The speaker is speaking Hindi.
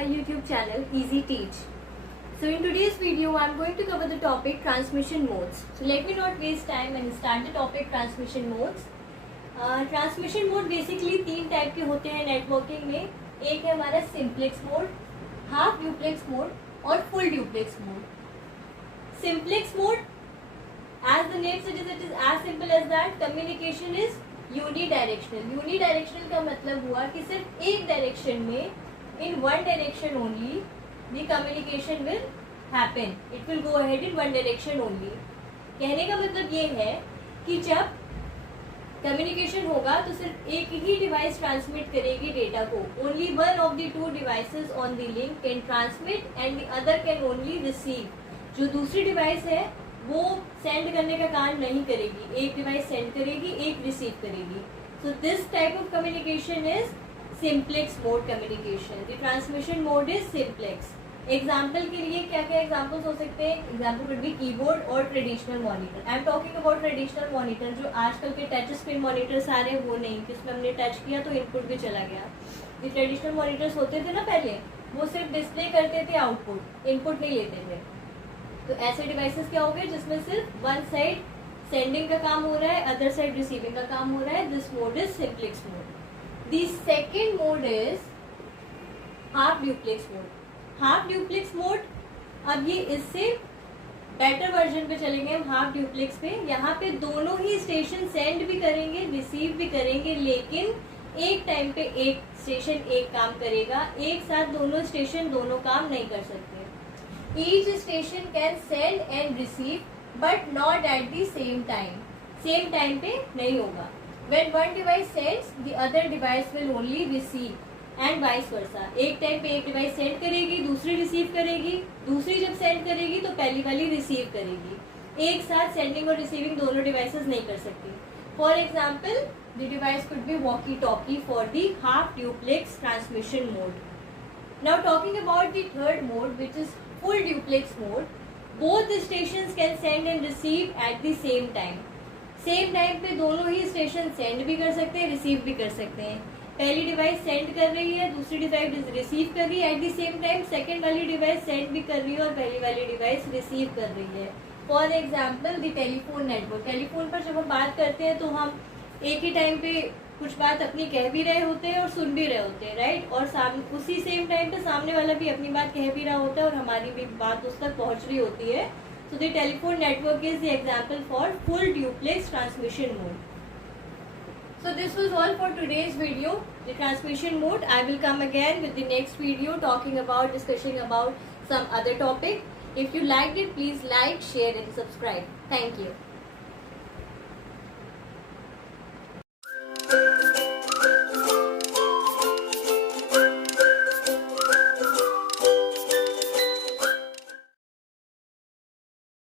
my YouTube channel Easy Teach. So in today's video I am going to cover the topic transmission modes. So let me not waste time and start the topic transmission modes. Transmission mode basically तीन टाइप के होते हैं नेटवर्किंग में. एक है हमारा simplex mode, half duplex mode और full duplex mode. Simplex mode, as the name suggest, it is as simple as that. Communication is unidirectional. Unidirectional का मतलब हुआ कि सिर्फ एक डायरेक्शन में, in one direction only the communication will happen. It will go ahead in one direction only. कहने का मतलब ये है कि जब कम्युनिकेशन होगा तो सिर्फ एक ही डिवाइस ट्रांसमिट करेगी डेटा को. Only one of the two devices on the link can transmit and the other can only receive. जो दूसरी डिवाइस है वो सेंड करने का काम नहीं करेगी. एक डिवाइस सेंड करेगी, एक रिसीव करेगी. So this type of communication is simplex mode communication. The transmission mode is simplex. Example के लिए क्या क्या एग्जाम्पल्स हो सकते हैं? एग्जाम्पल वुड बी कीबोर्ड और traditional monitor. I am talking about traditional monitor. जो आजकल के टच स्क्रीन मॉनिटर्स आ रहे हैं वो नहीं, जिसमें हमने टच किया तो इनपुट भी चला गया. जो ट्रेडिशनल मॉनिटर्स होते थे ना पहले, वो सिर्फ डिस्प्ले करते थे आउटपुट, इनपुट नहीं लेते थे. तो ऐसे डिवाइसेस क्या हो गए जिसमें सिर्फ वन साइड सेंडिंग का काम हो रहा है, अदर साइड रिसीविंग का काम हो रहा है. This mode is simplex mode. The second mode is half duplex mode. Half duplex mode, अब ये इससे बेटर वर्जन पे चलेंगे हम. हाफ ड्यूप्लेक्स पे यहाँ पे दोनों ही स्टेशन सेंड भी करेंगे, रिसीव भी करेंगे, लेकिन एक टाइम पे एक स्टेशन एक काम करेगा. एक साथ दोनों स्टेशन दोनों काम नहीं कर सकते. Each station can send and receive but not at the same time. Same time पे नहीं होगा. When one device sends the other device will only receive and vice versa. एक टाइम पे एक डिवाइस सेंड करेगी, दूसरी रिसीव करेगी. दूसरी जब सेंड करेगी तो पहली वाली रिसीव करेगी. एक साथ सेंडिंग और रिसीविंग दोनों डिवाइसेस नहीं कर सकती. For example, the device could be walkie talkie for the half duplex transmission mode. Now talking about the third mode which is full duplex mode. Both the stations can send and receive at the same time. Same time पे दोनों ही स्टेशन सेंड भी कर सकते हैं, रिसीव भी कर सकते हैं. पहली डिवाइस सेंड कर रही है, दूसरी डिवाइस रिसीव कर रही है. Eight the same time second वाली डिवाइस सेंड भी कर रही है और पहली वाली डिवाइस रिसीव कर रही है. For example, the telephone network. Telephone पर जब हम बात करते हैं तो हम एक ही टाइम पे कुछ बात अपनी कह भी रहे होते हैं और सुन भी रहे होते हैं, राइट. और उसी सेम टाइम पे सामने वाला भी अपनी बात कह भी रहा होता है और हमारी भी बात उस तक पहुंच रही होती है. So the telephone network is the example for full duplex transmission mode. So this was all for today's video, the transmission mode. I will come again with the next video discussing about some other topic. If you liked it, please like, share and subscribe. Thank you.